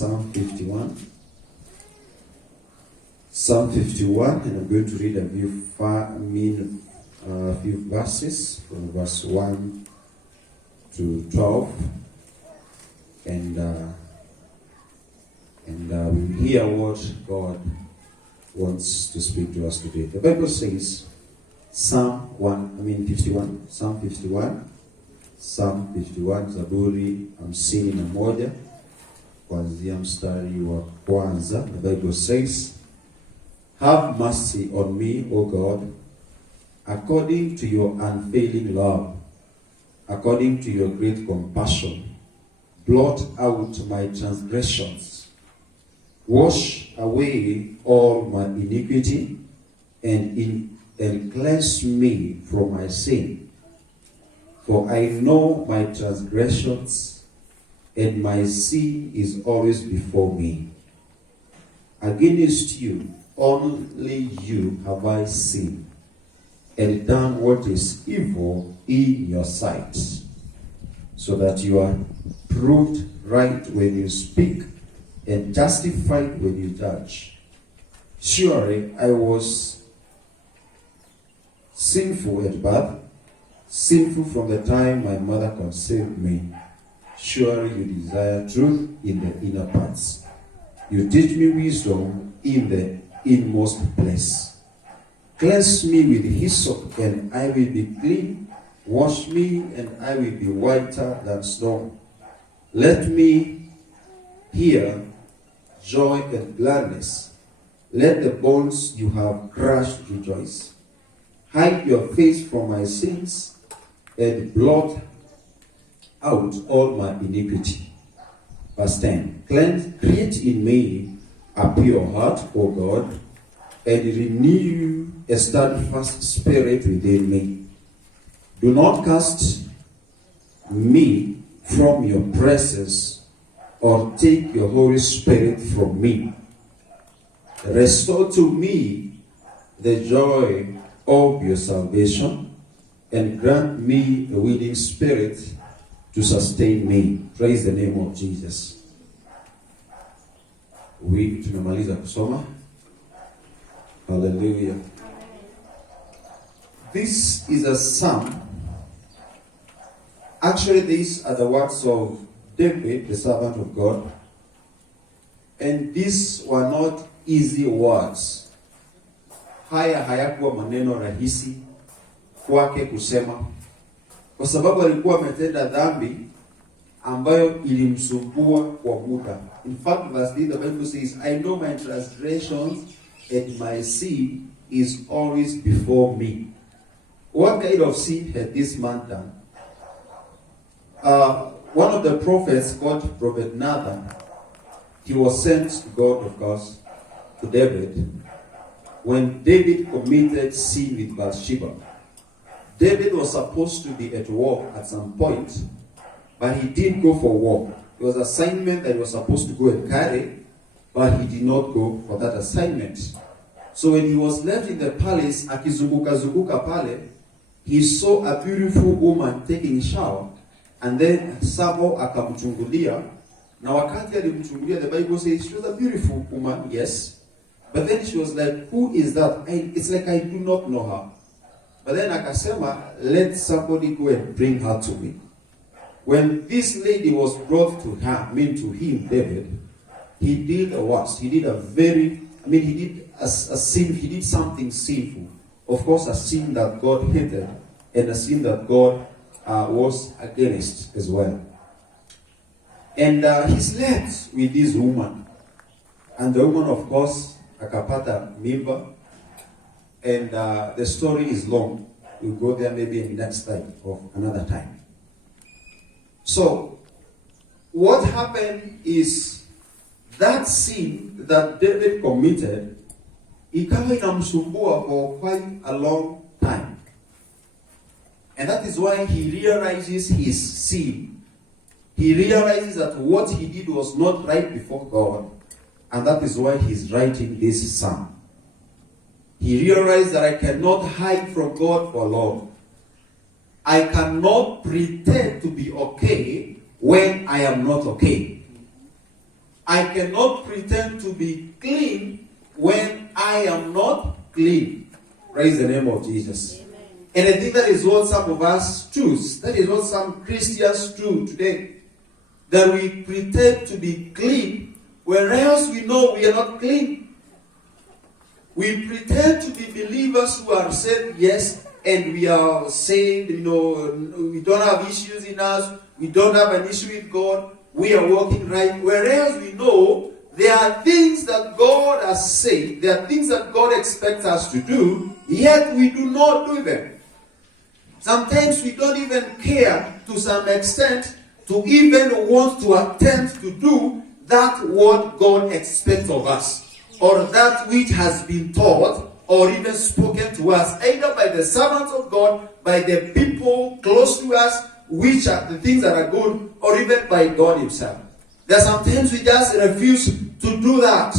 Psalm 51. Psalm 51, and I'm going to read a few verses from verse 1 to 12, and we'll hear what God wants to speak to us today. The Bible says, Psalm 51, Zaburi 51 kuanzia mstari wa kwanza. The Bible says, have mercy on me, O God, according to your unfailing love, according to your great compassion. Blot out my transgressions. Wash away all my iniquity, and cleanse me from my sin. For I know my transgressions, and my sin is always before me. Against you, only you have I sinned, and done what is evil in your sight, so that you are proved right when you speak, and justified when you judge. Surely I was sinful at birth, sinful from the time my mother conceived me. Surely you desire truth in the inner parts. You teach me wisdom in the inmost place. Cleanse me with hyssop, and I will be clean. Wash me, and I will be whiter than snow. Let me hear joy and gladness. Let the bones you have crushed rejoice. Hide your face from my sins, and blot out all my iniquity. Verse 10. Create in me a pure heart, O God, and renew a steadfast spirit within me. Do not cast me from your presence, or take your Holy Spirit from me. Restore to me the joy of your salvation, and grant me a willing spirit to sustain me. Praise the name of Jesus. Tumemaliza kusoma. Hallelujah. This is a psalm. Actually, these are the words of David, the servant of God. And these were not easy words. Haya hayakuwa maneno rahisi kwake kusema, kwa sababu alikuwa ametenda dhambi ambayo ilimsumbua kwa muda. In fact, verse 3, the Bible says, I know my transgressions, and my sin is always before me. What kind of sin had this man done? One of the prophets, called Prophet Nathan, he was sent to God, of course, to David, when David committed sin with Bathsheba. David was supposed to be at war at some point, but he didn't go for war. It was an assignment that he was supposed to go and carry, but he did not go for that assignment. So when he was left in the palace, akizunguka pale, he saw a beautiful woman taking a shower, and then Samuel akamchungulia. Na wakati alimchungulia, the Bible says she was a beautiful woman, yes. But then she was like, who is that? It's like I do not know her. But then akasema, let somebody go and bring her to me. When this lady was brought to her, to him, David, he did a worst. He did a sin. He did something sinful. Of course, a sin that God hated, and a sin that God was against as well. And he slept with this woman. And the woman, of course, akapata mimba. And the story is long. We'll go there maybe in the next time or another time. So, what happened is that sin that David committed, ikawa inamsumbua for quite a long time. And that is why he realizes his sin. He realizes that what he did was not right before God. And that is why he's writing this psalm. He realized that I cannot hide from God for long. I cannot pretend to be okay when I am not okay. I cannot pretend to be clean when I am not clean. Praise the name of Jesus. Amen. And I think that is what some of us choose. That is what some Christians do today. That we pretend to be clean, whereas we know we are not clean. We pretend to be believers who are saved, yes, and we are saved, we don't have issues in us, we don't have an issue with God, we are walking right, whereas we know there are things that God has said, there are things that God expects us to do, yet we do not do them. Sometimes we don't even care to some extent to even want to attempt to do that what God expects of us, or that which has been taught or even spoken to us, either by the servants of God, by the people close to us, which are the things that are good, or even by God himself. There are sometimes we just refuse to do that.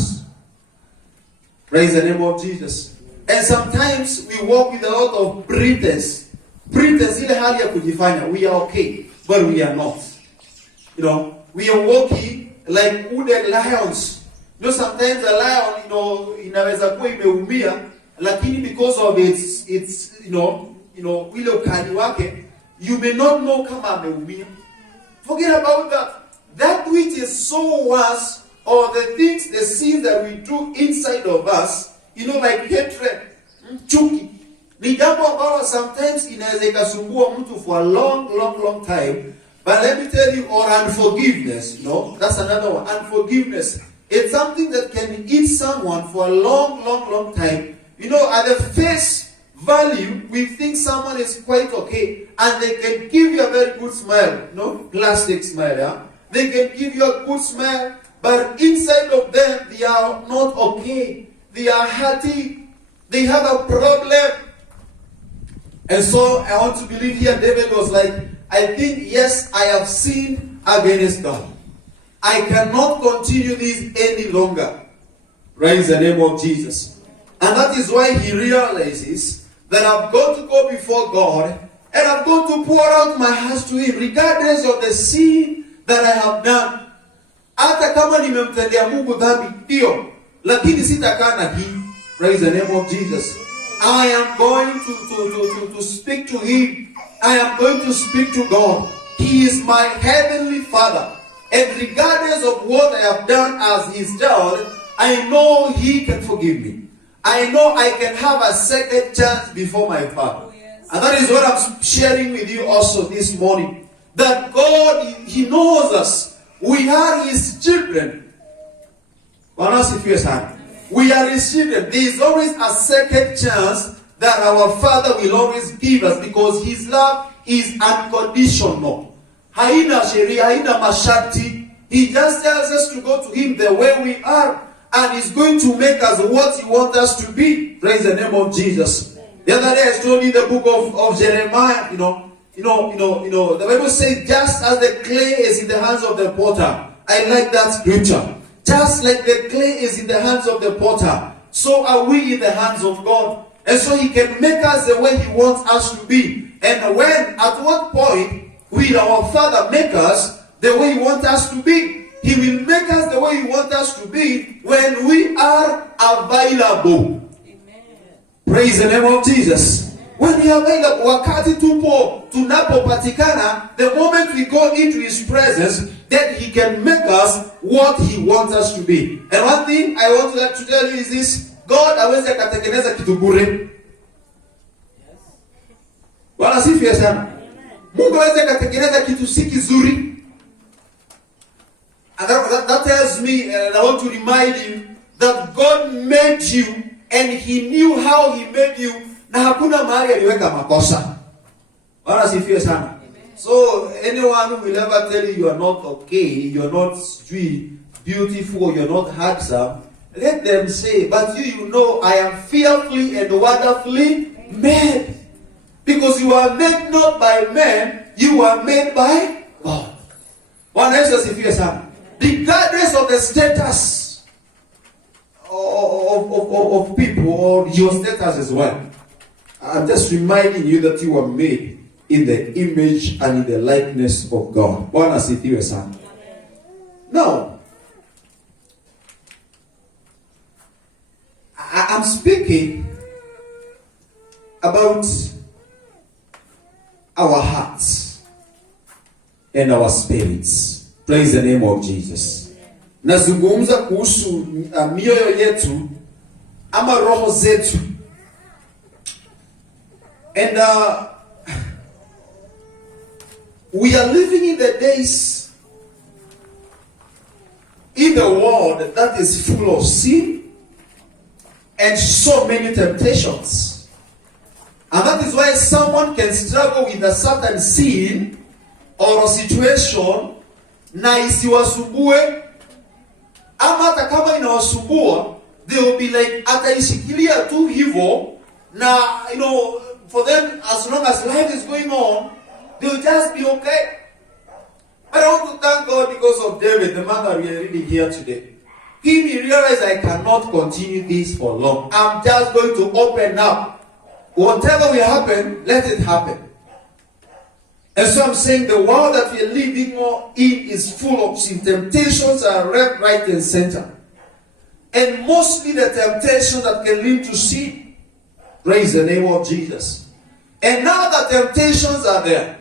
Praise the name of Jesus. And sometimes we walk with a lot of pretense. Pretense, ile hali ya kujifanya, we are okay, but we are not. We are walking like wounded lions. Sometimes a lion, inaweza kuwa imeumia, lakini because of its ile ukali wake, you may not know kama ameumia. Forget about that. That which is so worse, or the things, the sins that we do inside of us, like hatred, chuki, ni jambo ambalo sometimes inaweza ikasumbua mtu for a long time. But let me tell you, or unforgiveness, that's another one. Unforgiveness. It's something that can eat someone for a long time. At the face value, we think someone is quite okay, and they can give you a very good smile, plastic smile, yeah? They can give you a good smile, but inside of them, they are not okay. They are hurting. They have a problem. And so, I want to believe here, David was like, I think, yes, I have sinned against God. I cannot continue this any longer. Praise the name of Jesus. And that is why he realizes that I've got to go before God, and I've got to pour out my heart to him, regardless of the sin that I have done. Hata kama nimemtendea Mungu dhambi, ndio, lakini sitakaa na hii. Praise the name of Jesus. I am going to speak to him. I am going to speak to God. He is my heavenly Father. And regardless of what I have done as his child, I know he can forgive me. I know I can have a second chance before my Father. Oh, yes. And that is what I'm sharing with you also this morning. That God, he knows us. We are his children. We are his children. There is always a second chance that our Father will always give us, because his love is unconditional. Haina sheria, haina masharti. He just tells us to go to him the way we are, and he's going to make us what he wants us to be. Praise the name of Jesus. The other day I told you the book of Jeremiah, the Bible says, just as the clay is in the hands of the potter. I like that scripture. Just like the clay is in the hands of the potter, so are we in the hands of God. And so he can make us the way he wants us to be. And at what point will our Father make us the way he wants us to be? He will make us the way he wants us to be when we are available. Amen. Praise the name of Jesus. When we are available, wakati tunapopatikana, the moment we go into his presence, then he can make us what he wants us to be. And one thing I want to tell you is this: God hawezi akatengeneza kitu bure. Bwana sifiwe sana. Mungu hawezi akatengeneza kitu si kizuri. And that tells me, and I want to remind you, that God made you, and he knew how he made you, na hakuna mahali aliweka makosa. Bwana sifiwe sana. So anyone who will ever tell you are not okay, you're not sweet, beautiful, you're not handsome, let them say, but you I am fearfully and wonderfully made. Because you are made not by men, you are made by God. One answer is if you are, regardless of the status of people or your status as well. I'm just reminding you that you are made in the image and in the likeness of God. Bwana asifiwe sana. Now, I'm speaking about our hearts and our spirits. Praise the name of Jesus. Nazungumza kuhusu mioyo yetu ama roho zetu. And we are living in the days in the world that is full of sin and so many temptations. And that is why someone can struggle with a certain sin or a situation na isiwasumbue, ama hata kama inawasumbua, they will be like, ataishikilia tu hivyo, na for them, as long as life is going on, they will just be okay. But I want to thank God because of David, the man that we are reading here today. He realized, I cannot continue this for long. I'm just going to open up. Whatever will happen, let it happen. And so I'm saying the world that we are living in is full of sin. Temptations are left, right, and center. And mostly the temptations that can lead to sin. Praise the name of Jesus. And now that temptations are there,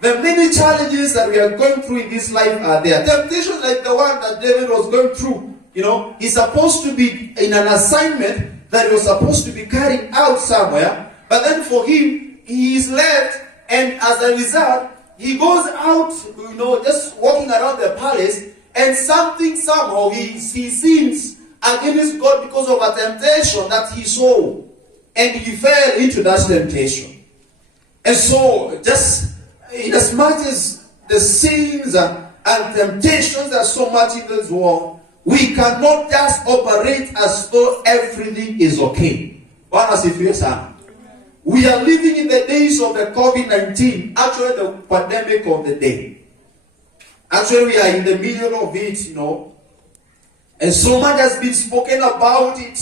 the many challenges that we are going through in this life are there. Temptations like the one that David was going through. He's supposed to be in an assignment that he was supposed to be carrying out somewhere. But then for him, he is left, and as a result, he goes out, just walking around the palace, and somehow he sins against God because of a temptation that he saw. And he fell into that temptation. And so, just in as much as the sins and temptations are so much in this world, we cannot just operate as though everything is okay. We are living in the days of the COVID-19, actually the pandemic of the day. Actually, we are in the middle of it, And so much has been spoken about it.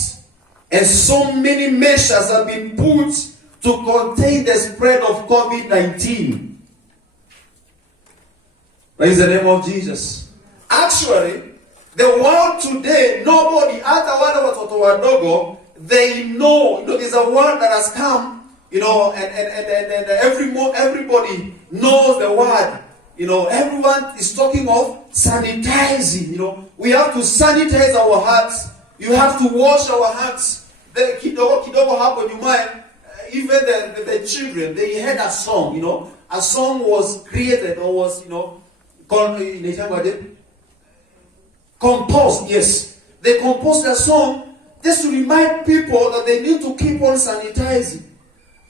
And so many measures have been put to contain the spread of COVID-19. Praise the name of Jesus. Actually, the world today, nobody, they know, there's a word that has come, and everybody knows the word. Everyone is talking of sanitizing. We have to sanitize our hearts. You have to wash our hands. Even the children, they had a song, a song was created or was, composed, yes. They composed a song just to remind people that they need to keep on sanitizing.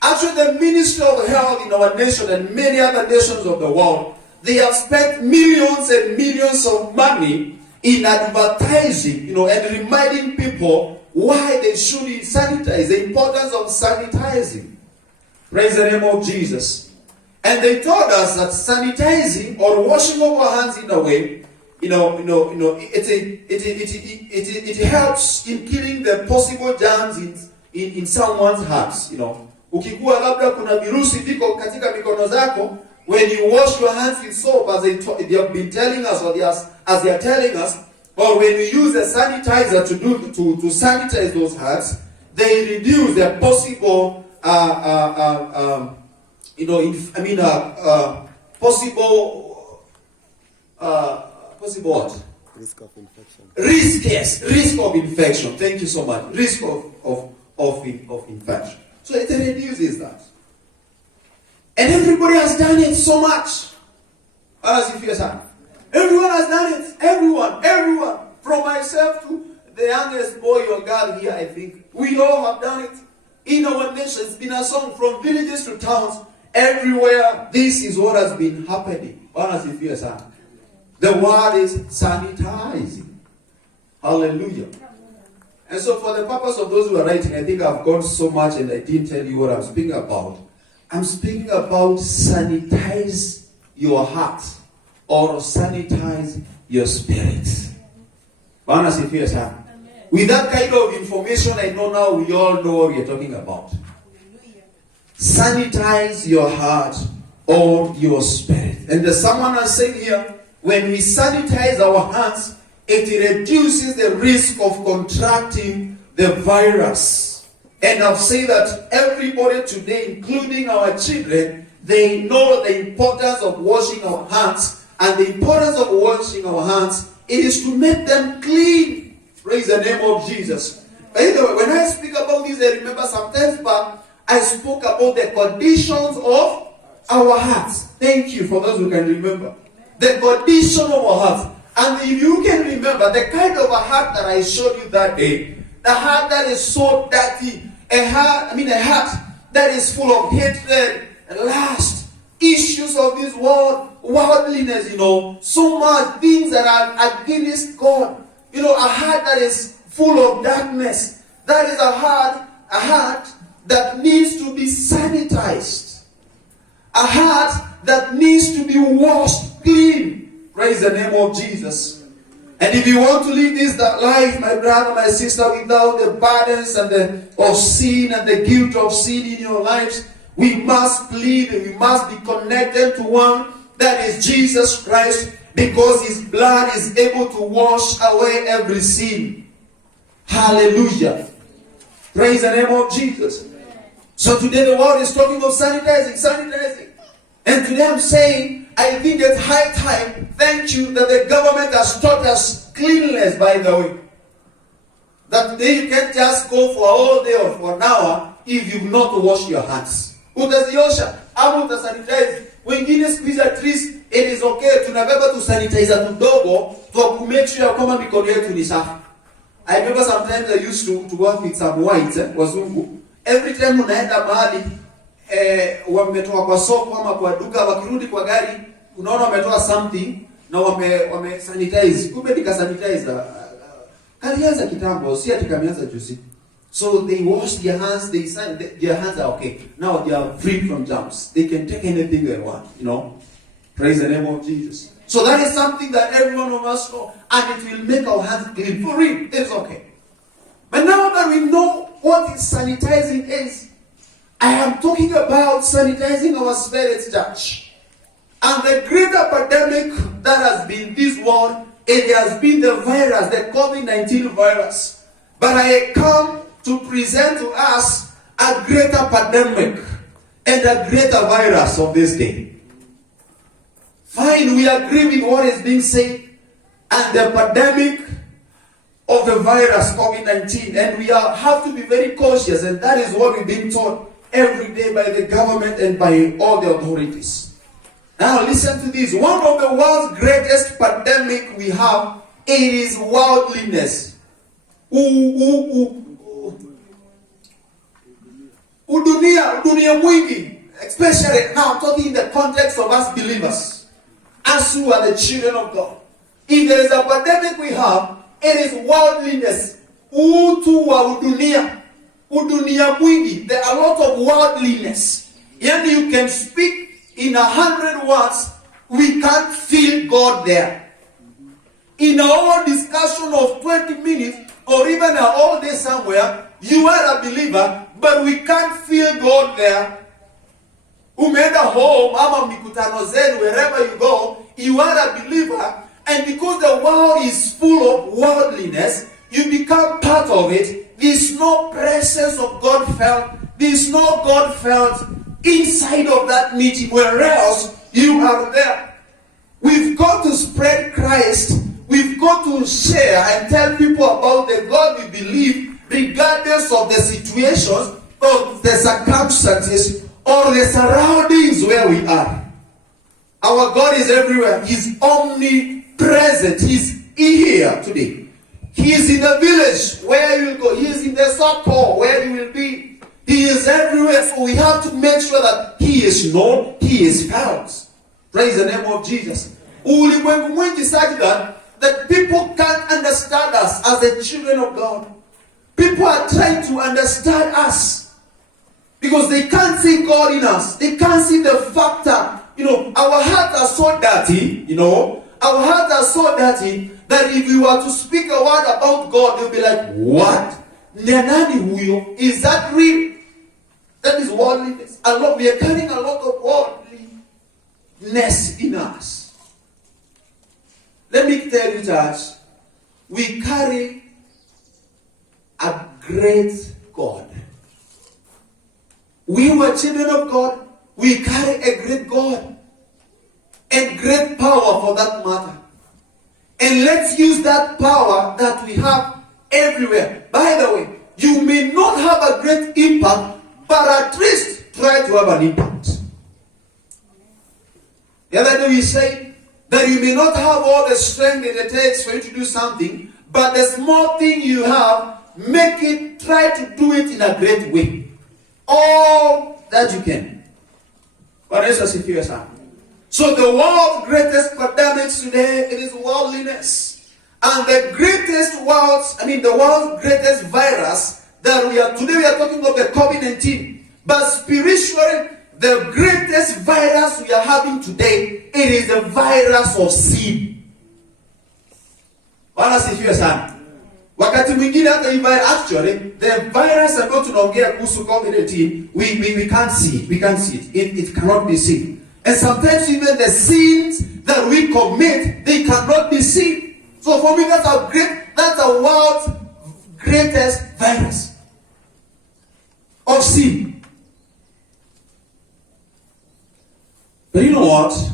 Actually, the Ministry of Health in our nation and many other nations of the world, they have spent millions and millions of money in advertising, and reminding people why they should sanitize, the importance of sanitizing. Praise the name of Jesus. And they told us that sanitizing or washing of our hands in a way, it helps in killing the possible germs in someone's hearts. Ukikuwa labda kuna virusi viko katika mikono zako, when you wash your hands with soap, as they have been telling us, or as they are telling us, or when we use a sanitizer to sanitize those hands, they reduce the possible possible what? Risk of infection. Risk of infection. Thank you so much. Risk of infection. So it reduces that. And everybody has done it so much. As if yes, everyone has done it. Everyone. From myself to the youngest boy or girl here, I think. We all have done it. In our nation, it's been a song from villages to towns. Everywhere, this is what has been happening. As if yes, the word is sanitizing. Hallelujah. And so for the purpose of those who are writing, I think I've gone so much and I didn't tell you what I'm speaking about. I'm speaking about sanitize your heart or sanitize your spirit. With that kind of information, I know now we all know what we are talking about. Sanitize your heart or your spirit. And there's someone has said here, when we sanitize our hands, it reduces the risk of contracting the virus. And I've said that everybody today, including our children, they know the importance of washing our hands. And the importance of washing our hands, it is to make them clean. Praise the name of Jesus. By the way, when I speak about this, I remember sometimes back, I spoke about the conditions of our hearts. Thank you for those who can remember. The condition of our hearts. And if you can remember, the kind of a heart that I showed you that day, the heart that is so dirty, a heart that is full of hatred, lust, issues of this world, worldliness, so much things that are against God. A heart that is full of darkness. That is a heart that needs to be sanitized. A heart that needs to be washed clean. Praise the name of Jesus. And if you want to live this life, my brother, my sister, without the burdens of sin and the guilt of sin in your lives, we must plead, we must be connected to one that is Jesus Christ, because his blood is able to wash away every sin. Hallelujah. Praise the name of Jesus. So today the world is talking of sanitizing. And today I'm saying, I think it's high time, thank you, that the government has taught us cleanliness, by the way. That today you can't just go for all day or for an hour if you've not washed your hands. Utaziosha, ama utasanitize. Wengine siku hizi at least it is okay, tunabeba tu sanitizer tudogo to make sure kwamba mikono yetu ni safi. I remember sometimes I used to work with some whites, wazungu. Every time unaenda mahali wametoka kwa soko ama kwa duka, wakirudi kwa gari unaona wametoa something na wame sanitize. Kumbe nika sanitizer kalianza kitambo, si ati kamianza juzi. So they wash their hands, their hands are okay. Now they are free from germs. They can take anything they want, Praise the name of Jesus. So that is something that every one of us know, and it will make our hands clean. For real, it's okay. But now that we know what sanitizing is, I am talking about sanitizing our spirits, church. And the great epidemic that has been this world, it has been the virus, the COVID-19 virus. But I come to present to us a greater pandemic and a greater virus of this day. Fine, we agree with what is being said and the pandemic of the virus COVID-19, and we have to be very cautious, and that is what we've been taught every day by the government and by all the authorities. Now listen to this. One of the world's greatest pandemic we have, it is worldliness. Udunia mwingi. Especially now I'm talking in the context of us believers, us who are the children of God. If there is a pandemic we have, it is worldliness. Utu wa udunia mwingi. There are a lot of worldliness. And you can speak in 100 words, we can't feel God there. In our discussion of 20 minutes or even an all day somewhere, you are a believer, but we can't feel God there. Umeenda home, ama mikutano zenu, wherever you go, you are a believer, and because the world is full of worldliness, you become part of it. There's no presence of God felt. There's no God felt inside of that meeting, where else you are there. We've got to spread Christ. We've got to share and tell people about the God we believe, regardless of the situations or the circumstances or the surroundings where we are. Our God is everywhere. He's omnipresent. He's here today. He is in the village where you will go. He is in the circle where you will be. He is everywhere. So we have to make sure that He is known, He is felt. Praise the name of Jesus. Ulimwengu mwingi such that people can't understand us as the children of God. People are trying to understand us because they can't see God in us. They can't see the factor. Our hearts are so dirty, our hearts are so dirty that if we were to speak a word about God, they'll be like, what? Is that real? That is worldliness. We are carrying a lot of worldliness in us. Let me tell you, church, we carry a great God. We were children of God. We carry a great God. And great power for that matter. And let's use that power that we have everywhere. By the way, you may not have a great impact, but at least try to have an impact. The other day we said that you may not have all the strength it takes for you to do something, but the small thing you have, try to do it in a great way. All that you can. But let's just see yourself. So the world's greatest pandemic today, it is worldliness. And the world's greatest virus that we are talking about the COVID-19. But spiritually, the greatest virus we are having today, it is the virus of sin. Wakati mwingine hata hii virus, actually, the virus ambayo tunaongea kuhusu COVID-19, we can't see it. We can't see it. It cannot be seen. And sometimes even the sins that we commit, they cannot be seen. So for me, that's a world's greatest virus of sin. But you know what?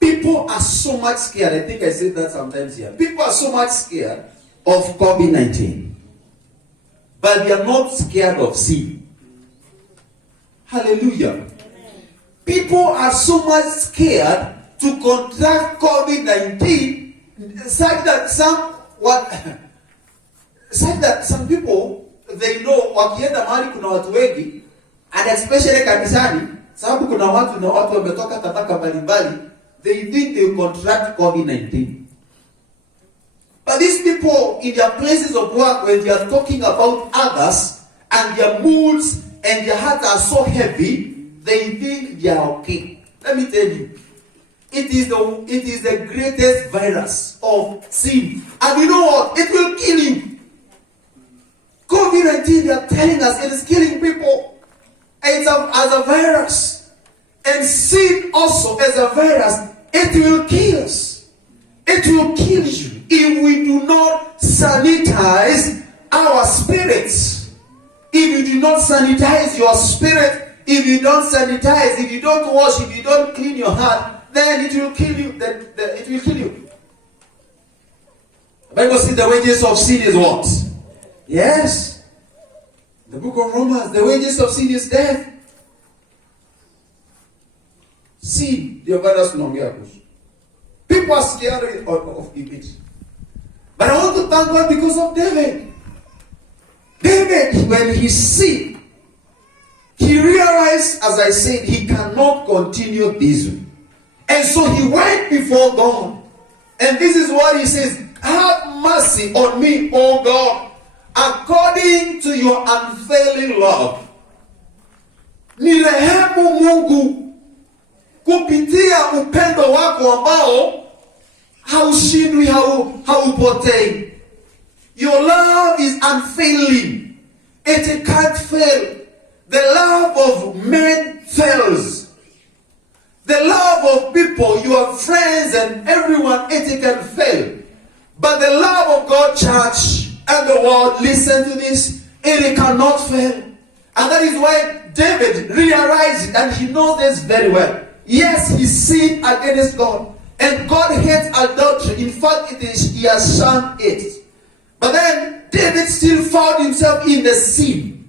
People are so much scared. I think I said that sometimes here. People are so much scared of COVID-19. But they are not scared of sin. Hallelujah. People are so much scared to contract COVID-19 such that some people, they know wakienda mahali kuna watu wengi, and especially kanisani, sababu kuna watu wametoka tabaka mbalimbali, they think they will contract COVID-19. But these people in their places of work, when they are talking about others and their moods and their hearts are so heavy, they think they are okay. Let me tell you, it is the greatest virus of sin. And you know what? It will kill you. COVID-19, they are telling us it is killing people. It's as a virus. And sin also as a virus, it will kill us. It will kill you if we do not sanitize our spirits. If you do not sanitize your spirit, if you don't sanitize, if you don't wash, if you don't clean your heart, then it will kill you. It will kill you. The Bible says the wages of sin is what? Yes. The book of Romans, the wages of sin is death. Sin, the virus no. People are scared of it. But I want to thank God because of David. David, when he sinned, he realized, as I said, he cannot continue this way. And so he went before God. And this is what he says, have mercy on me, O God, according to your unfailing love. Nirehemu Mungu kupitia upendo wako ambao haushindwi, haupotei. Your love is unfailing. It can't fail. The love of men fails. The love of people, your friends and everyone, it can fail. But the love of God, church, and the world, listen to this, it cannot fail. And that is why David realized it, and he knows this very well. Yes, he sinned against God. And God hates adultery. In fact, he has shunned it. But then, David still found himself in the sin.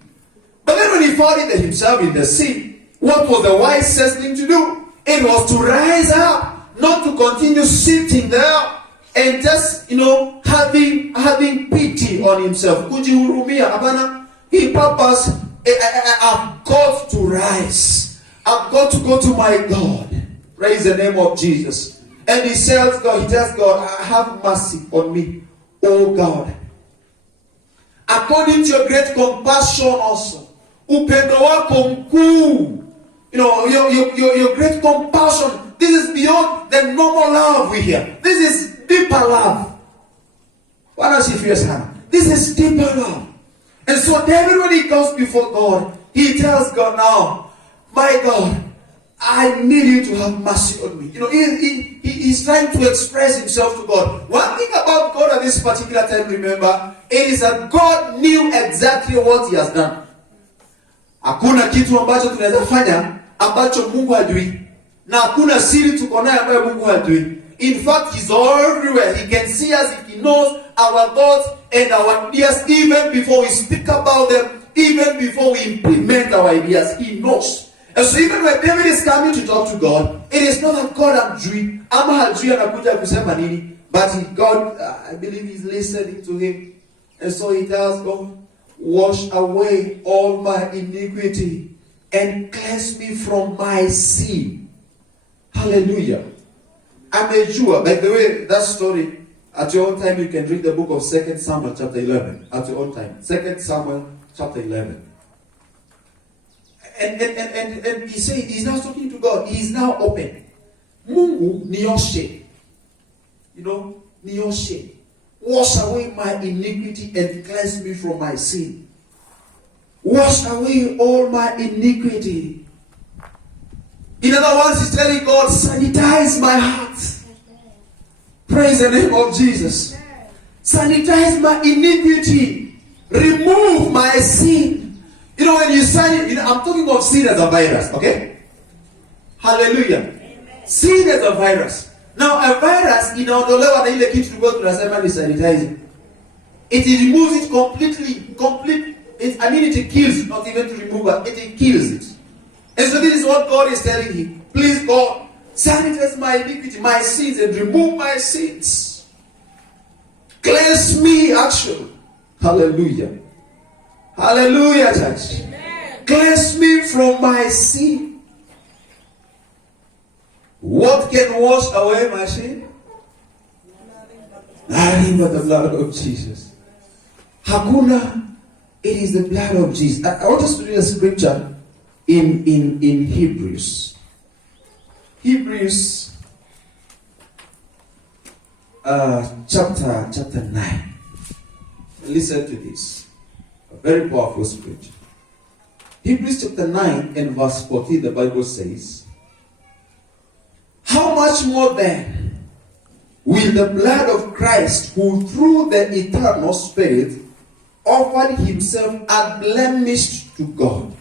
But then when he found himself in the sin, what was the wisest thing to do? It was to rise up, not to continue sitting there and just, having pity on himself. Kujihurumia, hapana. He purposed, I've got to rise. I've got to go to my God. Praise the name of Jesus. And he tells God, have mercy on me, oh God. According to your great compassion also. Upendo wako mkuu. Your great compassion. This is beyond the normal love we hear. This is deeper love. This is deeper love. And so David, when he goes before God, he tells God now, my God, I need you to have mercy on me. You know, he's trying to express himself to God. One thing about God at this particular time, remember, it is that God knew exactly what he has done. Hakuna kitu ambacho tunaweza fanya ambacho Mungu hajui. Na hakuna siri tuko nayo ambayo Mungu hajui. In fact, he's everywhere. He can see us, he knows our thoughts and our ideas even before we speak about them, even before we implement our ideas. He knows. And so even when David is coming to talk to God, it is not that God hajui ama hajui anakuja kusema nini, but God, I believe he's listening to him. And so he tells God, wash away all my iniquity and cleanse me from my sin. Hallelujah. Amejua. By the way, that story, at your own time, you can read the book of 2 Samuel chapter 11. At your own time. 2 Samuel chapter 11. And he said, he's now talking to God. He is now open. Mungu nioshe. You know, nioshe. Wash away my iniquity and cleanse me from my sin. Wash away all my iniquity. In other words, he's telling God, sanitize my heart. Praise the name of Jesus. Sanitize my iniquity. Remove my sin. You know, when you sign, you know, I'm talking of sin as a virus, okay? Hallelujah. Amen. Sin as a virus. Now, a virus, inaondolewa na ile kitu tulikuwa tunasema ni sanitizing. It removes it completely. It kills, not even to remove it, it kills it. And so this is what God is telling him. Please, God, sanitize my iniquity, my sins, and remove my sins. Cleanse me, actually. Hallelujah. Hallelujah, church. Amen. Cleanse me from my sin. What can wash away my sin? Nothing but the blood of Jesus. Hakuna, it is the blood of Jesus. I want us to read a scripture in Hebrews. Hebrews chapter 9. Listen to this. A very powerful scripture. Hebrews chapter 9 and verse 14, the Bible says, how much more then will the blood of Christ, who through the eternal Spirit offered himself unblemished to God,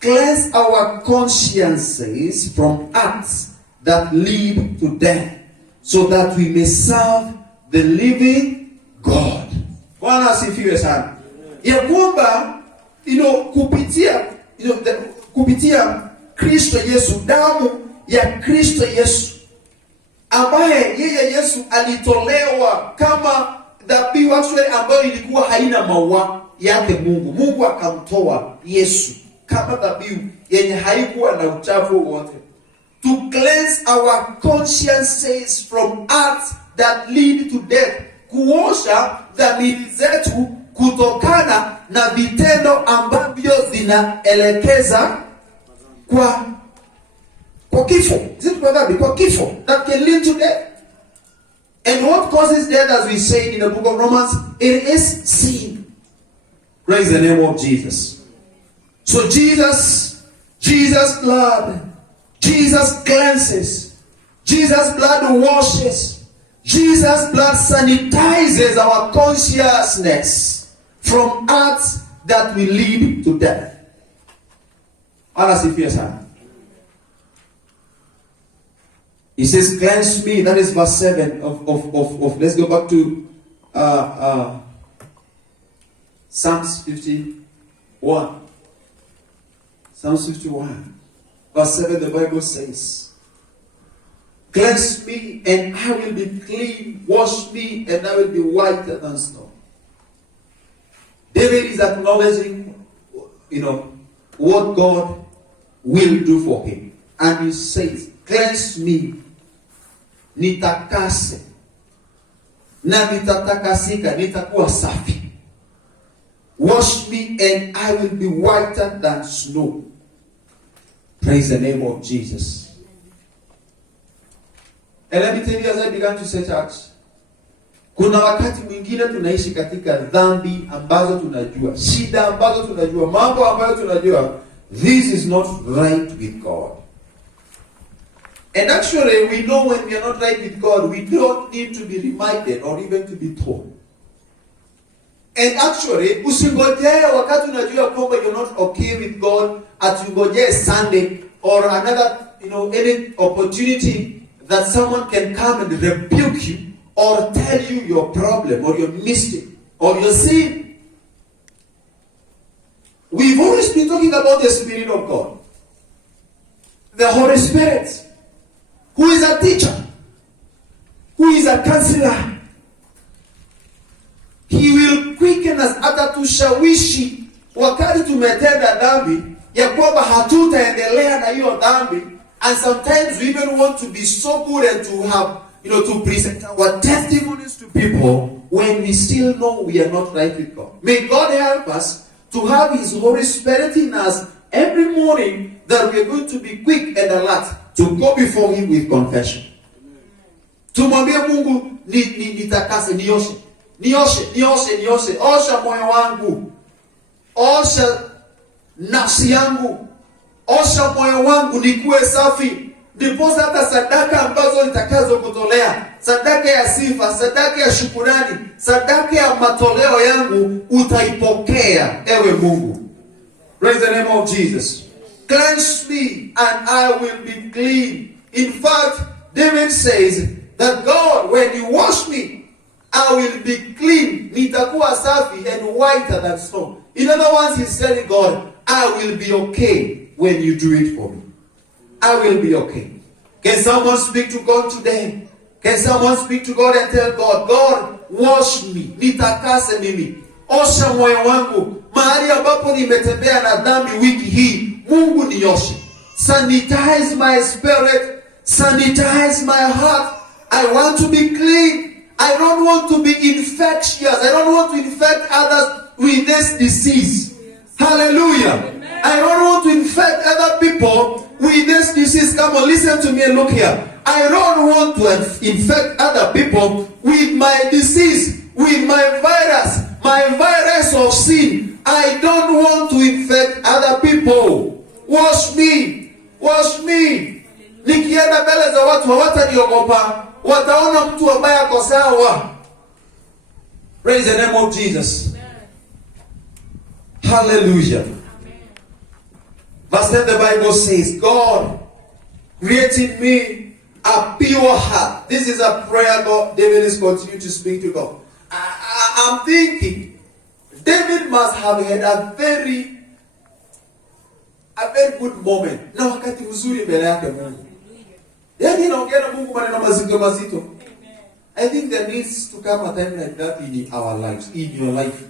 cleanse our consciences from acts that lead to death, so that we may serve the living God. Bwana asifiwe sana. Ya kwamba, kupitia Kristo Yesu, damu ya Kristo Yesu, ambaye yeye Yesu alitolewa kama dhabihu actually ambayo ilikuwa haina maua yake Mungu. Mungu akamtoa Yesu kama dhabihu yenye haikuwa na uchafu wote. To cleanse our consciences from acts that lead to death. Kuosha dhamiri zetu kutokana na vitendo ambavyo zinaelekeza kwa kifo. Kwa kifo that can lead to death. And what causes death, as we say in the book of Romans, it is sin. Praise the name of Jesus. So Jesus' blood, Jesus cleanses. Jesus' blood washes. Jesus' blood sanitizes our consciousness from acts that will lead to death. He says, cleanse me. That is verse 7 of let's go back to Psalms 51. Psalms 51. Verse 7, the Bible says, cleanse me and I will be clean. Wash me and I will be whiter than snow. David is acknowledging, what God will do for him. And he says, cleanse me. Nitakase. Na nitatakasika, nitakuwa safi. Wash me and I will be whiter than snow. Praise the name of Jesus. And let me tell you, as I began to say, church, kuna wakati mwingine tunaishi katika dhambi ambazo tunajua, shida ambazo tunajua, mambo ambayo tunajua, this is not right with God. And actually, we know when we are not right with God, we don't need to be reminded or even to be told. And actually, usingojee wakati unajua kwamba you're not okay with God, atungojee Sunday or another, any opportunity that someone can come and rebuke you or tell you your problem or your mistake or your sin. We've always been talking about the Spirit of God. The Holy Spirit, who is a teacher, who is a counselor. He will quicken us, atatushawishi wakati tumetenda dhambi ya kwamba hatutaendelea na hiyo dhambi. And sometimes we even want to be so good and to have, to present our testimonies to people when we still know we are not right with God. May God help us to have His Holy Spirit in us every morning, that we are going to be quick and alert to go before Him with confession. Tumwambie Mungu, nitakase, nioshe, osha moyo wangu, osha nafsi yangu, osha moyo wangu nikuwe safi. Ndiposa hata sadaka ambazo nitakazo kutolea, sadaka ya sifa, sadaka ya shukurani, sadaka ya matoleo yangu, utaipokea ewe Mungu. Praise the name of Jesus. Cleanse me and I will be clean. In fact, David says that God, when you wash me, I will be clean. Nitakuwa safi and whiter than snow. In other words, he's telling God, I will be okay when you do it for me. I will be okay. Can someone speak to God today? Can someone speak to God and tell God, God, wash me. Nitakase mimi. Osha moyo wangu. Mahali ambapo nimetembea na dhambi wiki hii, Mungu nioshe. Sanitize my spirit. Sanitize my heart. I want to be clean. I don't want to be infectious. I don't want to infect others with this disease. Hallelujah. Amen. I don't want to infect other people with this disease. Come on, listen to me and look here. I don't want to infect other people with my disease, with my virus of sin. I don't want to infect other people. Wash me. Wash me. Nikienda mbele za watu hawataniogopa. Wataona mtu ambaye ako sawa. Praise the name of Jesus. Amen. Hallelujah. Amen. Verse 10, the Bible says, God, create in me a pure heart. This is a prayer God, David is continuing to speak to God. I'm thinking, David must have had a very good moment. Na wakati mzuri mbele yake Mungu. Yaani naongea na Mungu maneno mazito. I think there needs to come a time like that in our lives, in your life.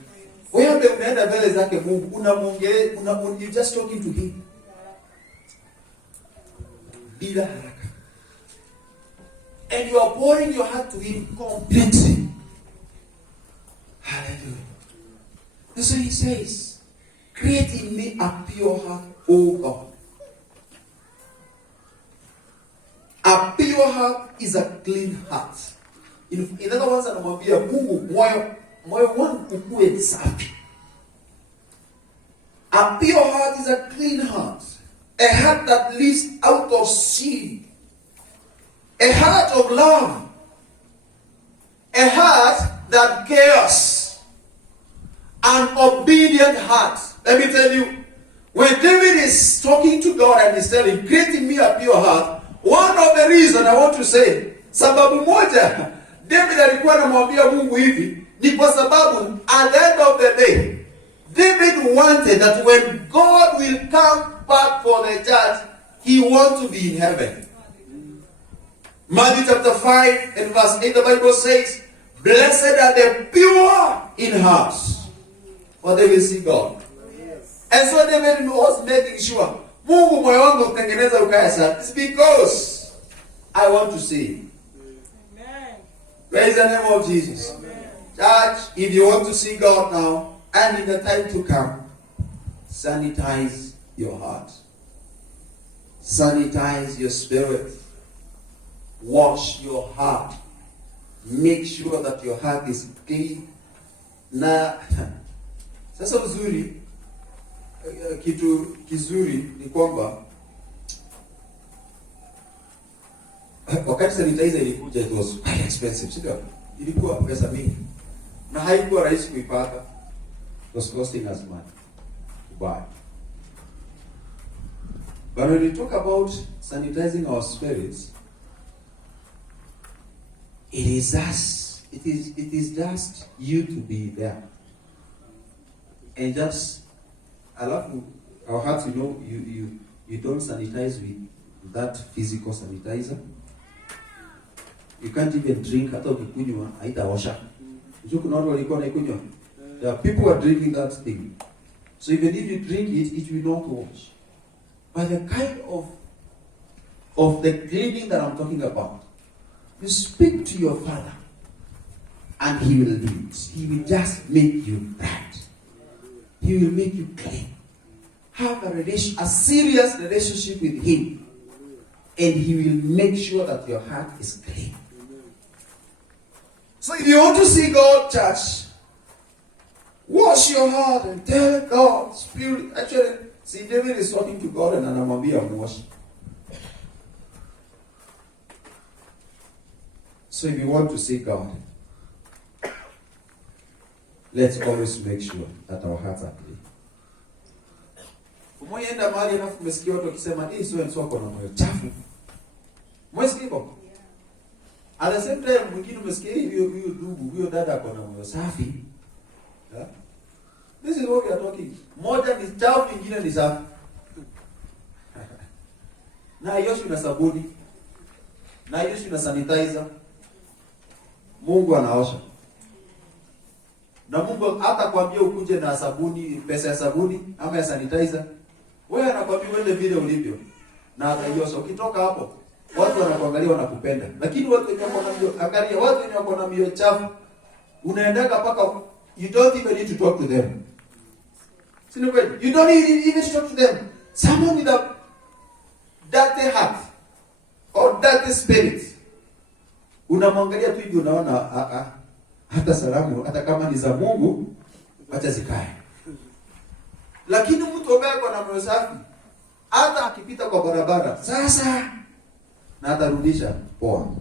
Wewe unaenda mbele zake Mungu, you just talking to him. Bila haraka. And you are pouring your heart to him completely. Hallelujah. And so he says, create in me a pure heart, O God. A pure heart is a clean heart. In other words, anamwambia Mungu, moyo wangu ukuwe safi. A pure heart is a clean heart. A heart that lives out of sin. A heart of love. A heart that cares. An obedient heart. Let me tell you, when David is talking to God and he's telling, create in me a pure heart, one of the reasons I want to say, sababu moja, David alikuwa anamwambia Mungu hivi, ni kwa sababu at the end of the day, David wanted that when God will come back for the judge, he wants to be in heaven. Matthew chapter 5 and verse 8, the Bible says, blessed are the pure in heart, for they will see God. And so David was making sure, Mungu moyo wangu utengeneza ukaya sana. It's because I want to see him. Amen. Praise the name of Jesus. Amen. Church, if you want to see God now, and in the time to come, sanitize your heart. Sanitize your spirit. Wash your heart. Make sure that your heart is clean. Na sasa uzuri, kitu kizuri ni kwamba wakati sanitizer ilikuja, it was very expensive, sio? Ilikuwa pesa mingi na haikuwa rahisi kuipata. It was costing us money to buy. But when we talk about sanitizing our spirits, it is us. It is just you to be there. And just alafu our hearts, you don't sanitize with that physical sanitizer. You can't even drink, hata ukikunywa haitaosha. Kuna watu walikuwa wanaikunywa. There are people are drinking that thing. So even if you drink it, it will not wash. But the kind of the cleaning that I'm talking about, you speak to your Father and He will do it. He will just make you right. He will make you clean. Have a serious relationship with Him, and He will make sure that your heart is clean. So if you want to see God, church, wash your heart and tell God, Spirit. Actually, see, David is talking to God and anamwambia wash. So if you want to see God, let's always make sure that our hearts are clean. Umoenda mahali na umesikia watu wakisema hii sio nsoko na moyo chafu. Mwesikia hapo? At the same time mwingine umesikia hiyo ndugu, huyo dada ako na moyo safi. Yeah? This is what we are talking. Moja ni chafu, nyingine ni safi. Na yoshi na sabuni. Na yoshi na sanitizer. Mungu anaosha. Na Mungu hata kwambia ukuje na sabuni, pesa ya sabuni ama ya sanitizer. Wewe anakuambia uende vile ulivyo. Na ataiosha. Ukitoka hapo, watu wanakuangalia wanakupenda. Lakini watu wenye wako na mioyo, angalia watu wenye wako na mioyo chafu, unaendaka paka you don't even need to talk to them. Si ni kweli? You don't even talk to them. Someone with a dirty heart or dirty spirit, unamwangalia tu hivi, unaona hata salamu, hata kama ni za Mungu, acha zikae. Lakini mtu ambaye ako na moyo safi, hata akipita kwa barabara sasa na atarudisha poa,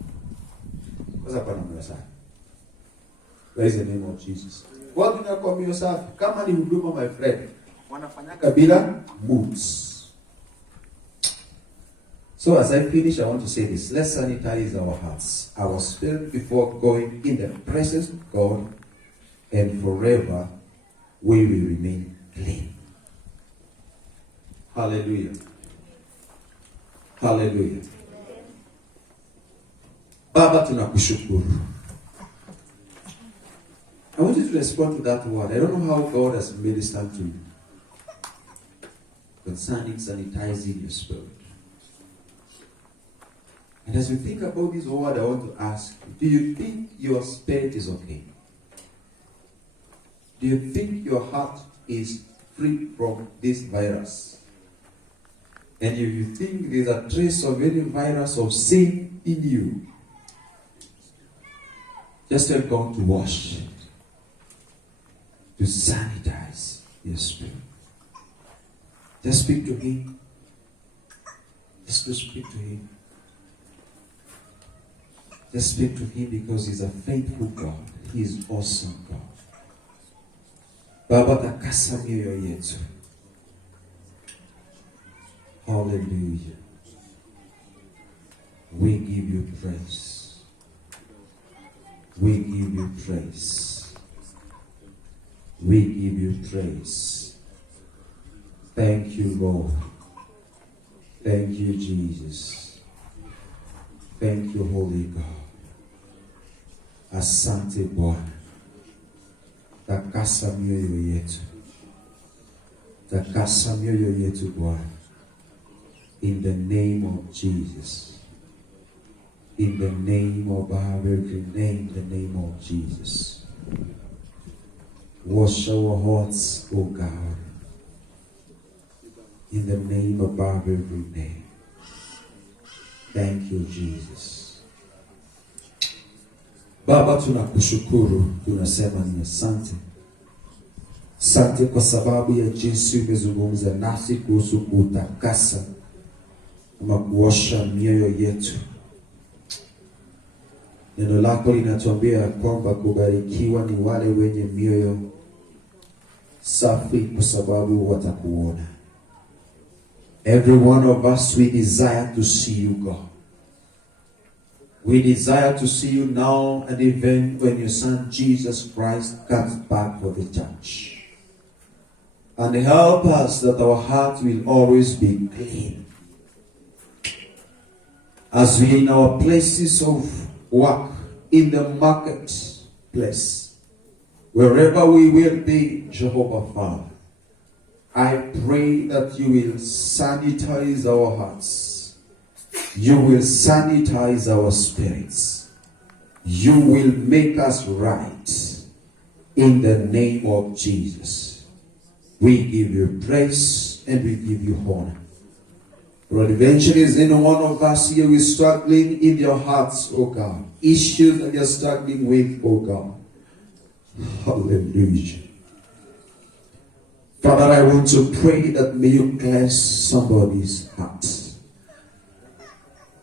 kwa sababu ana moyo safi. Praise the name of Jesus. Watu na kwa moyo safi, kama ni huduma, my friend, wanafanyaka bila moods. So as I finish, I want to say this. Let's sanitize our hearts, our spirit, before going in the presence of God, and forever we will remain clean. Hallelujah. Hallelujah. Baba, tunakushukuru. I want you to respond to that word. I don't know how God has ministered to you concerning sanitizing your spirit. And as you think about this word, I want to ask you, do you think your spirit is okay? Do you think your heart is free from this virus? And if you think there's a trace of any virus of sin in you, just tell God to wash it, to sanitize your spirit. Just speak to Him. Just to speak to Him. Just speak to Him, because He's a faithful God. He is awesome God. Baba, takasa mioyo yetu. Hallelujah. We give you praise. We give you praise. We give you praise. Thank you, Lord. Thank you, Jesus. Thank you, Holy God. Asante Bwana. Takasa mioyo yetu. Takasa mioyo yetu Bwana. In the name of Jesus. In the name of our every name, the name of Jesus. Wash our hearts, O God. In the name above every name. Thank you, Jesus. Baba, tunakushukuru, tunasema ni asante. Asante kwa sababu ya jinsi umezungumza nasi kuhusu kutakasa ama kuosha mioyo yetu. Neno lako linatuambia kwamba kubarikiwa ni wale wenye mioyo safi kwa sababu watakuona. Every one of us, we desire to see you, God. We desire to see you now and even when your Son Jesus Christ comes back for the church. And help us that our heart will always be clean. As we in our places of work, in the marketplace, wherever we will be, Jehovah Father, I pray that you will sanitize our hearts. You will sanitize our spirits. You will make us right in the name of Jesus. We give you praise and we give you honor. Lord, eventually is any one of us here is struggling in your hearts, oh God. Issues that you're struggling with, oh God. Hallelujah. Father, I want to pray that may you cleanse somebody's heart.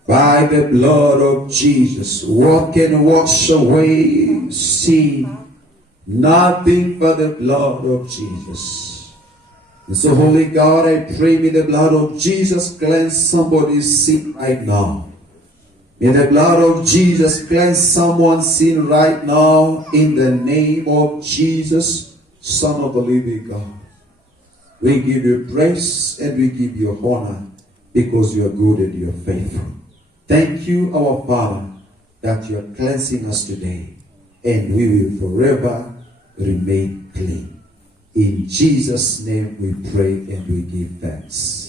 By the blood of Jesus, what can wash away sin? Nothing but the blood of Jesus. And so, Holy God, I pray may the blood of Jesus cleanse somebody's sin right now. May the blood of Jesus cleanse someone's sin right now in the name of Jesus, Son of the living God. We give you praise and we give you honor because you are good and you are faithful. Thank you, our Father, that you are cleansing us today and we will forever remain clean. In Jesus' name we pray and we give thanks.